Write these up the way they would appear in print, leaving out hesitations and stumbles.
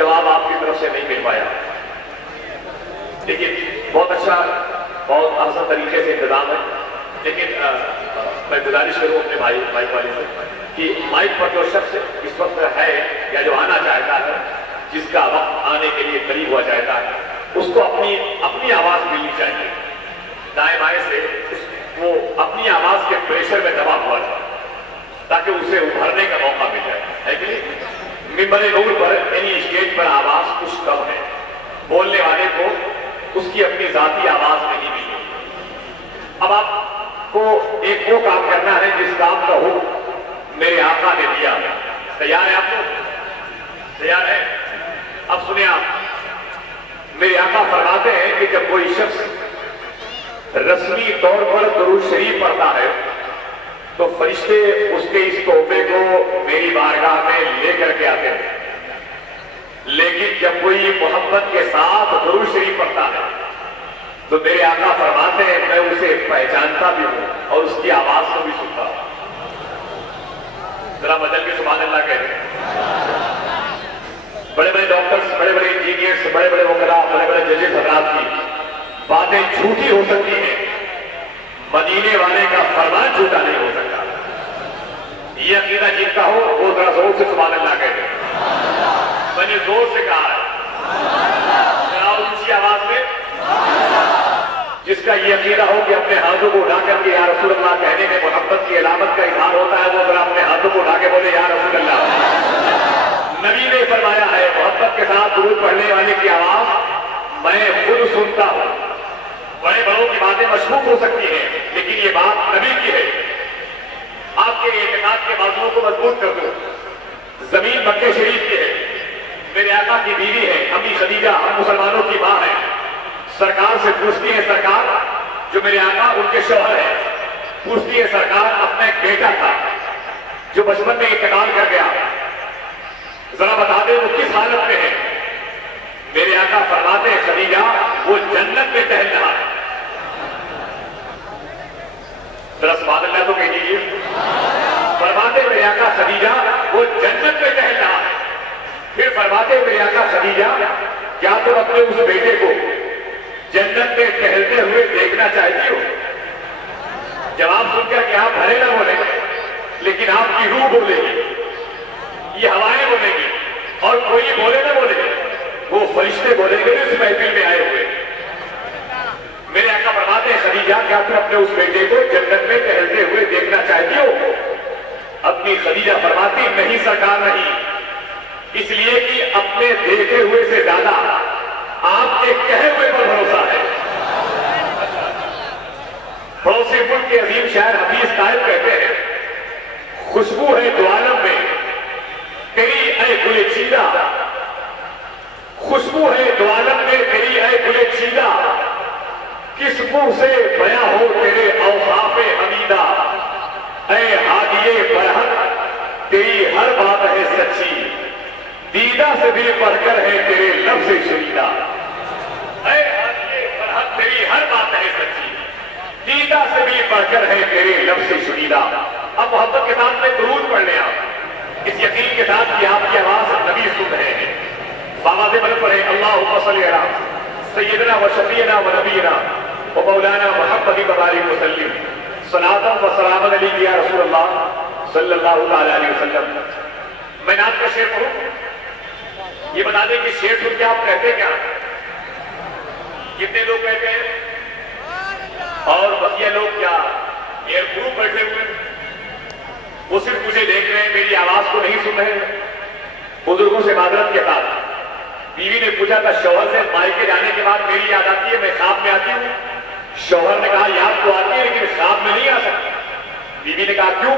जवाब आपकी तरफ से नहीं मिल पाया। लेकिन बहुत अच्छा, बहुत आसान तरीके से इंतजाम है। लेकिन मैं गुजारिश करूं अपने माइक वाले से कि माइक पर जो शख्स इस वक्त है या जो आना चाहता है, जिसका वक्त आने के लिए करीब हुआ चाहता है, उसको अपनी आवाज मिलनी चाहिए। दाएं बाएं से वो अपनी आवाज के प्रेशर में दबा हुआ था, ताकि उसे उभरने का मौका मिल जाए, है कि नहीं? मिंबर नूर पर यानी स्टेज पर आवाज कुछ कम है, बोलने वाले को उसकी अपनी जाती आवाज नहीं मिली। अब आपको एक वो काम करना है जिस काम का हो मेरे आका ने दिया। तैयार है आप लोग? तैयार है? अब सुनिए आप, मेरे आका फरमाते हैं कि जब कोई शख्स रस्मी तौर पर दुरूद शरीफ पढ़ता है तो फरिश्ते उसके इस तोहफे को मेरी बारगाह में लेकर के आते हैं। लेकिन जब कोई मोहब्बत के साथ दुरूद शरीफ पढ़ता है तो मेरे आका फरमाते हैं मैं उसे पहचानता भी हूं और उसकी आवाज को भी सुनता हूं। जरा बदल के सुभान अल्लाह कहते हैं। बड़े बड़े डॉक्टर्स, बड़े बड़े इंजीनियर्स, बड़े बड़े वकला, बड़े बड़े जजेस हजरात की बातें झूठी हो सकती है, मदीने वाले का फरमान झूठा नहीं हो सकता। ये अकीदा जिनका हो वो जरा जोर से सुभान अल्लाह कहते हैं। मैंने जोर से कहा है, जरा ऊंची आवाज में। जिसका ये अकीदा हो कि अपने हाथों को उठा करके या रसूल अल्लाह कहने में मोहब्बत की अलामत का इजहार होता है, वो जरा अपने हाथों को उठा के बोले या रसूल अल्लाह। नबी ने फरमाया है मोहब्बत के साथ दुरूद पढ़ने वाले की आवाज मैं खुद सुनता हूं। बड़े बड़ों की बातें मशहूर हो सकती हैं, लेकिन ये बात नबी की है। आपके एतकाद के बाजुओं को मजबूत कर दो। जमीन मक्के शरीफ की है, मेरे आका की बीवी है, अम्मी खदीजा हम मुसलमानों की मां है। सरकार से पूछती है, सरकार जो मेरे आका उनके शौहर है, पूछती है सरकार अपना एक बेटा था जो बचपन में इंतकाल कर गया, जरा बता दे वो किस हालत में है। मेरे आका फरमाते हैं खदीजा वो जन्नत में टहल रहा है। जरा सुभान अल्लाह तो कह दीजिए। फरमाते मेरे आका खदीजा वो जन्नत में टहल रहा है। फिर फरमाते मेरे आका खदीजा क्या तुम अपने उस बेटे को जन्नत में टहलते हुए देखना चाहती हो? जवाब सुनकर कि आप भले ना बोले, लेकिन आपकी रूह बोलेगी, ये हवाएं बोलेगी, और कोई बोले ना बोले, वो फरिश्ते बोलेंगे इस महफिल में आए हुए। मेरे आका फरमाते हैं खदीजा क्या तुम अपने उस बेटे को जन्नत में टहलते हुए देखना चाहती हो? अपनी खदीजा फरमाती नहीं सरकार नहीं, इसलिए कि अपने देखे हुए से ज्यादा आपके कहे हुए पर भरोसा है। पड़ोसी मुल्क के अजीम शायर हफीज साहब कहते हैं खुशबू है दो आलम में तेरी ऐ गुले चीदा, खुशबू है दो आलम में तेरी ऐ गुले चीदा, किस मुंह से बया हो तेरे औसाफे हमीदा, ऐ हादिये बरहक तेरी हर बात है सच्ची, दीदा से भी बढ़कर है तेरे लफ्ज़ शुरीदा। ऐ हादिये बरहक तेरी हर बात है सच्ची, दीदा से भी बढ़कर है तेरे लफ्ज़ शुरीदा। अब मोहब्बत के साथ में दुरूद पढ़ लें आप, इस यकीन के साथ कि आपकी आवाज नबी सुन रहे हैं। बाबा से बल पढ़े अल्लाहुम्मा सल्ली अला सय्यदना व शफीना व नबीना व मौलाना मुहम्मद बारिक वसल्लिम सलातन व सलामन अलैहि या रसूल अल्लाह सल्लल्लाहु अलैहि वसल्लम। मैं नात का शेर पढ़ूं, ये बता दें कि शेर सुन के आप कहते क्या? कितने लोग कहते हैं? और बकिया लोग क्या एयर प्रूफ बैठे हुए, वो सिर्फ मुझे देख रहे हैं, मेरी आवाज को नहीं सुन रहे हैं। बुजुर्गों से मादरत के साथ बीवी ने पूछा था शौहर से मायके जाने के बाद मेरी याद आती है, मैं ख्वाब में आती हूँ। शौहर ने कहा याद तो आती है लेकिन ख्वाब में नहीं आ सकती। बीवी ने कहा क्यों?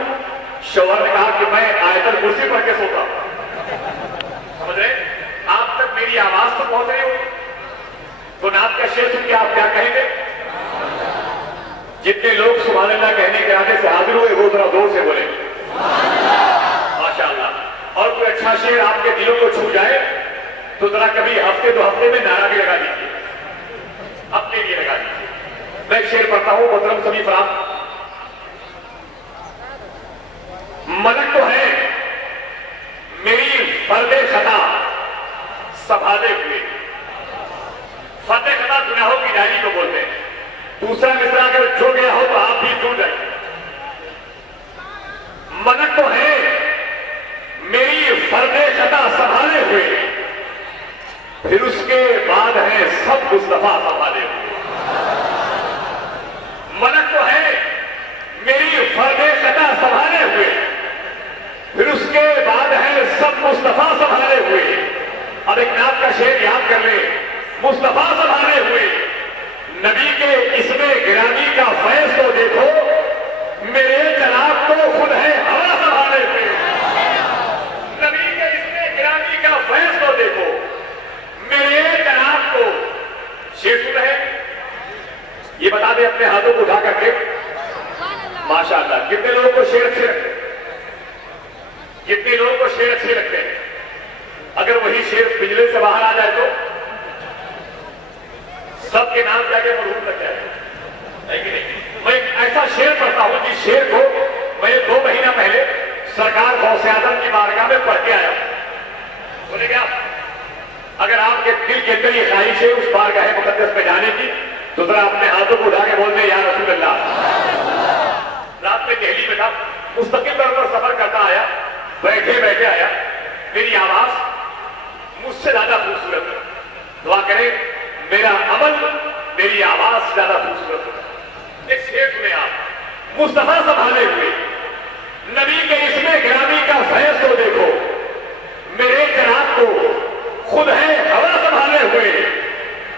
शौहर ने कहा कि मैं आयतल कुर्सी पढ़ के सोता हूं। समझ रहे? आप तक मेरी आवाज तो पहुंच रही होगी, तो नात का शेर सुन के आप क्या कहेंगे? जितने लोग सुभान अल्लाह कहने के इरादे से हाजिर हुए वो जरा जोर से बोले माशाअल्लाह। और कोई अच्छा शेर आपके दिलों को छू जाए तो जरा कभी हफ्ते दो हफ्ते में नारा भी लगा दीजिए, अपने लिए लगा दीजिए। मैं शेर पढ़ता हूं मोहतरम सभी फराम। मलक तो है मेरी फर्दे खता, संभाले हुए। फतेह खता गुनाहों की डायरी को बोलते हैं। दूसरा मिसरा अगर जुड़ गया हो तो आप भी जुड़ जाएंगे। मनक तो है मेरी फर्दे खता संभाले हुए, फिर उसके बाद है सब मुस्तफा संभाले हुए। मनक तो है मेरी फर्दे खता संभाले हुए, फिर उसके बाद है सब मुस्तफा संभाले हुए। अब एक नाम का शेर याद कर ले, मुस्तफा संभाले हुए। नबी के इसमें गिरामी का फैज तो देखो, मेरे जनाब तो खुद है हवा संभाले हुए। नबी के इसमें गिरामी का फैज तो देखो, मेरे जनाब को। शेर सुन है, ये बता दे अपने हाथों को उठा करके माशाअल्लाह कितने लोगों को शेर अच्छे लगते हैं, कितने लोगों को शेर अच्छे लगते हैं। अगर वही शेर पिंजरे से बाहर आ जाए तो सबके नाम जाके मरहूम लग जाए, है कि नहीं। मैं एक ऐसा शेर पढ़ता हूं जिस शेर को मैं 2 महीना पहले सरकार गौसे आजम की बारगाह में पढ़ के आया। बोले क्या, अगर आपके दिल के अंदर ये ख्वाहिश है उस बारगाह मुकद्दस में जाने की, तो जरा अपने हाथों को उठा के बोलते या रसूल अल्लाह। रात में दिल्ली में था, मुस्तकिल तौर पर सफर करता आया, बैठे बैठे आया, मेरी आवाज मुझसे ज्यादा खूबसूरत। दुआ करें मेरा अमल मेरी आवाज ज्यादा खूबसूरत। एक शेर सुने आप, मुस्तफा संभाले हुए। नबी के इसमें गिरामी का फैज तो देखो, मेरे जनाब को खुद है हवा संभाले हुए।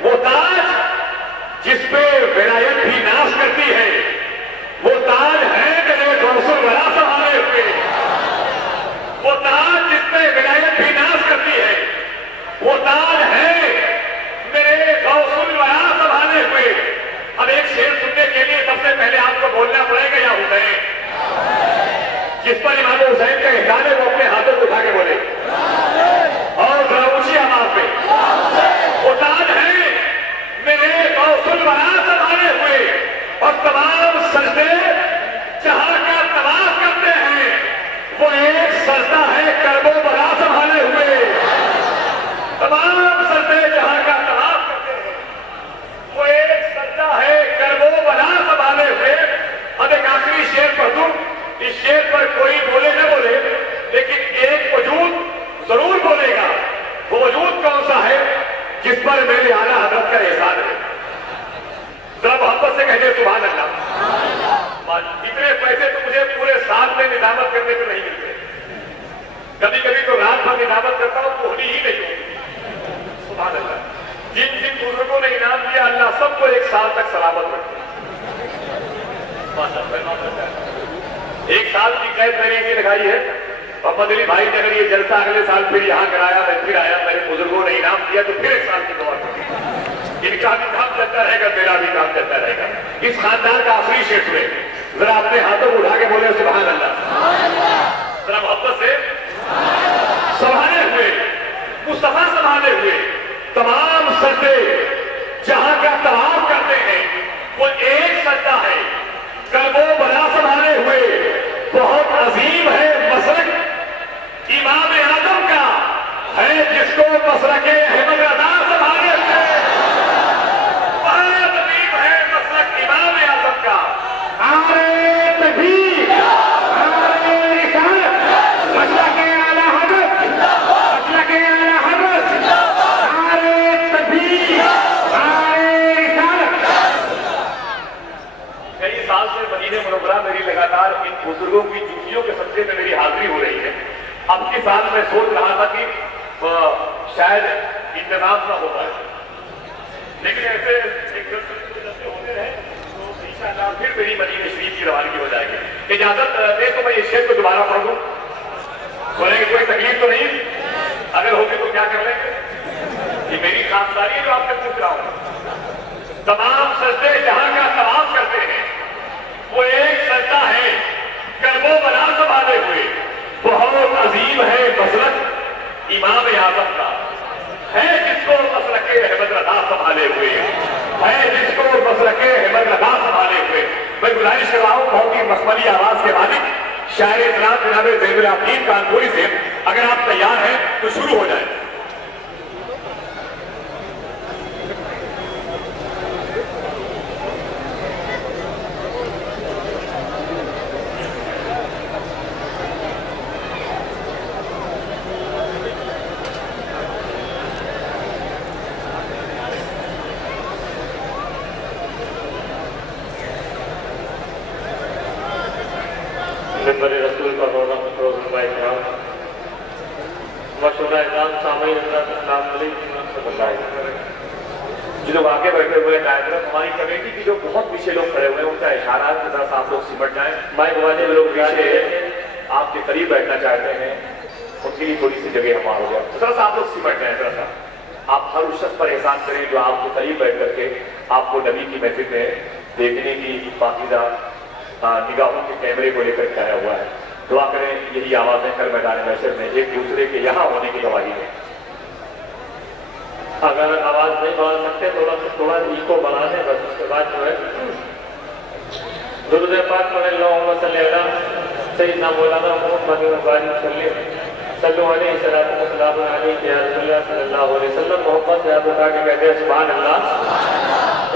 वो ताज जिस पे विलायत भी नाश करती है, वो ताज है मेरे गौसुल वला संभाले हुए। वो ताज जिस पे विलायत भी नाश करती है, वो ताज है मेरे गौसुल वला संभाले हुए। अब एक शेर सुनने के लिए सबसे पहले आपको बोलना पड़ेगा या हुसैन। जिस पर इमाम हुसैन का एहसान है वो अपने हाथों को उठा के बोले और जरा ऊंची आवाज पे, वो ताज है मेरे गौसुल वला संभाले हुए। और तमाम सजदे जहां का तवाफ करते हैं, वो एक सजदा है करबो बला संभाले हुए। तमाम सजदे जहां का तवाफ करते हैं, वो एक सजदा है करबो बला संभाले हुए। अब एक आखिरी शेर पढ़ दूं, इस शेर पर कोई बोले न बोले, लेकिन एक वजूद जरूर बोलेगा। वो वजूद कौन सा है जिस पर मेरे आला हजरत का एहसान है। जरा मोहब्बत से कहते सुभान अल्लाह। इतने पैसे तो मुझे पूरे साल में निजामत करने को नहीं मिलते, कभी कभी तो रात भर निजामत करता हूं तो होनी ही नहीं होती। सुभान अल्लाह। जिन जिन बुजुर्गों ने इनाम दिया, अल्लाह सबको एक साल तक सलामत रखे। एक साल की कैद मैंने इसी लगाई है। मोहम्मद अली भाई ने अगर ये जलसा अगले साल फिर यहाँ कराया, मैं फिर आया, मेरे बुजुर्गों ने इनाम दिया, तो फिर एक साल की दुआ करी। इनका भी काम चलता रहेगा, मेरा भी काम चलता रहेगा। इस खानदान का आखिरी शेर हुए, जरा अपने हाथों को उठा के बोले सुभान अल्लाह। जरा मोहब्बत से संभाले हुए, मुस्तफा संभाले हुए। तमाम सजदे जहां का तवाफ करते हैं, वो एक सजदा है करबो बला संभाले हुए। बहुत अजीम है मसलक इमाम आजम का, है जिसको मसलक अहमद रजा संभाले हुए। बहुत अजीम है मसलक इमाम आजम का। आरे तकबीर, आरे रिसालत, मसलक आला हज़रत, मसलक आला हज़रत, आरे तकबीर, आरे रिसालत। कई साल से मदीने मुनव्वरा मेरी लगातार इन बुजुर्गों की जूतियों के सदक़े में मेरी हाजिरी हो रही है। अब के साल मैं सोच रहा था कि शायद इंतजाम ना हो पाए, लेकिन ऐसे एक होते रहे तो इंशाअल्लाह फिर मेरी मदीने शरीफ की रवानगी हो जाएगी। इजाजत दे तो मैं इस शेर को दोबारा पढ़ दूं, बोलेंगे कोई तकलीफ तो नहीं, अगर होगी तो क्या कर लेंगे। ये मेरी खासदारी है जो आपसे पूछ रहा हूं। तमाम सजदे जहां का तवाफ करते हैं, वो एक सजदा है करबो बला संभाले हुए। बहुत अजीम है मसलक इमाम आजम का, है जिसको मसलक अहमद रजा संभाले हुए, है जिसको मसलक अहमद रजा संभाले हुए। मैं गुजारिश कर रहा हूं बहुत ही मखमली आवाज के मालिक शायर इस्लाम जनाब ज़ैनुल आबिदीन कानपुरी से, अगर आप तैयार हैं तो शुरू हो जाए। बड़े रसूल का मशहूर इस्लाम सामयी जो लोग आगे बैठे हुए हैं डायग्राम हमारी कमेटी की जो बहुत पीछे लोग खड़े हुए हैं उनका इशारा है कि थोड़ा सा आप लोग सिमट जाएं। माइक वाले लोग पीछे आपके करीब बैठना चाहते हैं उनके लिए थोड़ी सी जगह हमारा हो जाए, थोड़ा सा आप लोग सिमट जाए। थोड़ा सा आप हर उस शख्स पर एहसान करें जो आपके करीब बैठ करके आपको नबी की महफिल में देखने की पाकीज़ा निगाहों के कैमरे को लेकर आया हुआ है। दुआ करें यही आवाजें कल मैदान महशर में एक दूसरे के यहाँ होने की गवाही है। अगर आवाज नहीं बढ़ा सकते थोड़ा इको बढ़ा दें, बस उसके बाद जो है दुरूद पाक पढ़े अल्लाहुम्मा सल्ली अला सय्यिदना मौलाना मुहम्मद सल्लल्लाहु अलैहि वसल्लम। मोहब्बत से आप उठा के कहते हैं सुभान अल्लाह।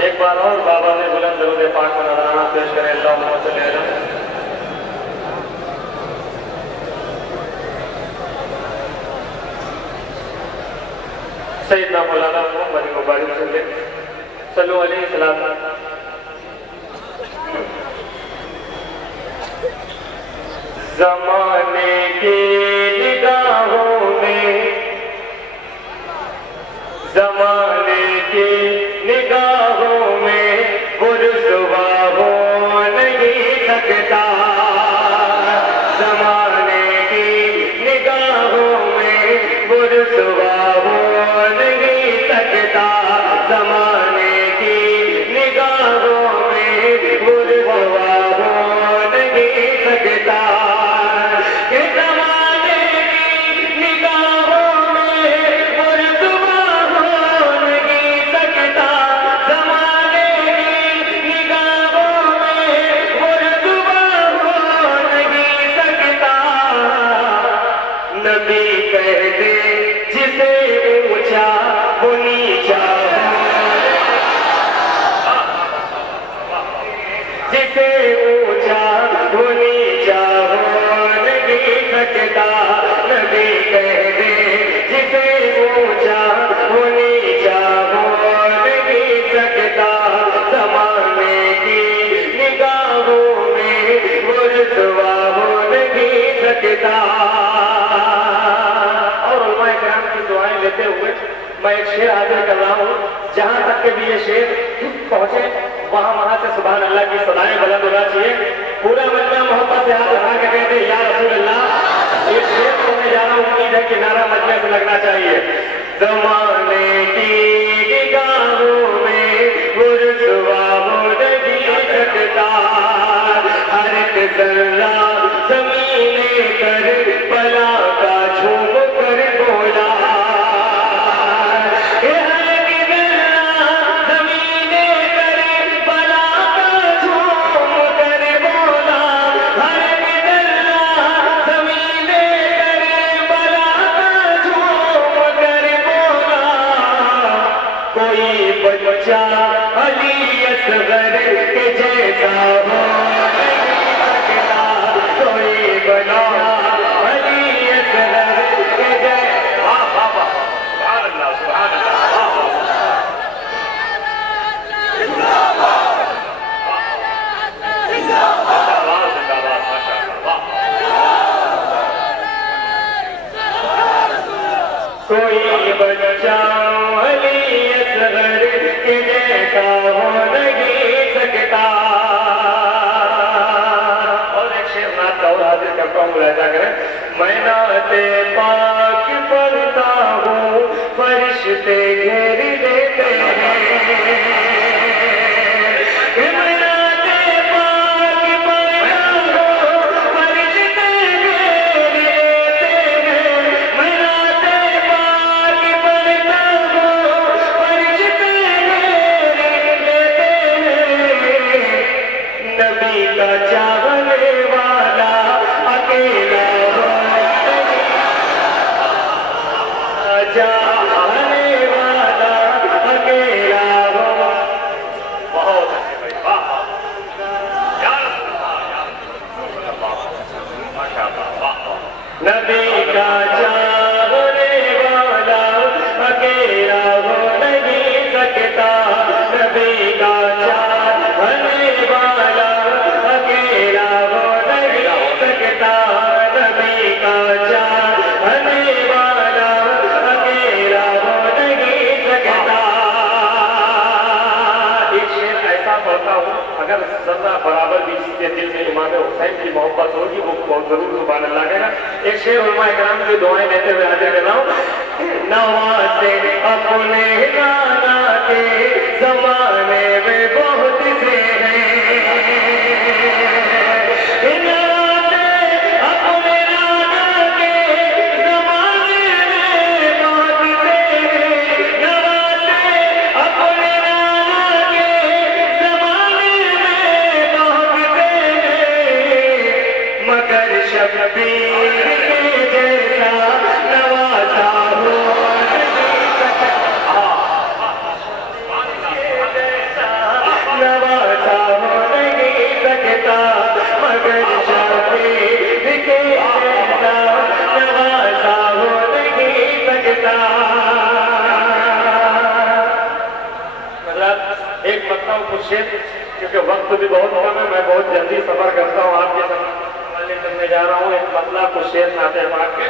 एक बार और बाबा ने बुलंद दुरूद पाक का नज़राना पेश करें अल्लाहुम्मा सल्ली अला सय्यिदना मौलाना मुहम्मद सल्लल्लाहु अलैहि वसल्लम। ज़माने की निगाहों में ज़माने की निगाहों में वो रुसवा हो नहीं सकता। ज़माने की निगाहों में वो रुसवा हो नहीं सकता। ज़माने की निगाहों में वो रुसवा हो नहीं सकता। और उलमाए किराम की दुआएं लेते हुए मैं एक शेर हाजिर कर रहा हूँ। जहां तक के भी ये शेर पहुंचे वहां से सुभान अल्लाह की सदाएं बुलंद होना चाहिए। पूरा मजमा मोहब्बत से हाथ उठा के कहते या रसूल अल्लाह। ये शेर बोलने जा रहा हूँ, उम्मीद है कि नारा मजमे से लगना चाहिए। ज़माने की निगाहों में वो रुसवा हो नहीं सकता। हर एक ज़र्रा ज़मीने कर बला का झूम कर बोला। अली असगर के जैसा हो कोई बना अली असगर के जैसा। कोई बच्चा अली असगर के जैसा हो नहीं सकता। और एक शेर नाथ का और हाजिर करता हूँ, ऐसा करें। मैं नाते पाक पढ़ता हूँ फरिश्ते घेर लेते हैं। जाने वाला जिसके दिल में इमाम हुसैन की मोहब्बत होगी वो बहुत जरूर सुभान अल्लाह कहेगा। एक शेर उलमा इकराम की दुआएं लेते हुए हाजिर कर रहा हूँ। नवाज़े अपने नाना के जमाने में बहुत से हैं, एक बताऊं कुछ शेर, क्योंकि वक्त भी बहुत कम है, मैं बहुत जल्दी सफर करता हूँ, आपके सफर करने जा रहा हूँ। एक मतलब कुछ शेर नाते पाक के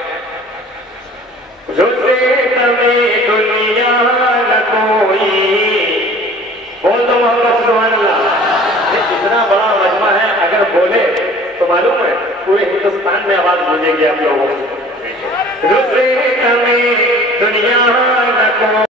रुसे तमें दुनिया न कोई, बोल दो मोहम्मद सुभान अल्लाह। इतना बड़ा मजमा है, अगर बोले तो मालूम है पूरे हिंदुस्तान में आवाज गूंजेगी आप लोगों की। रुसे तमें दुनिया न कोई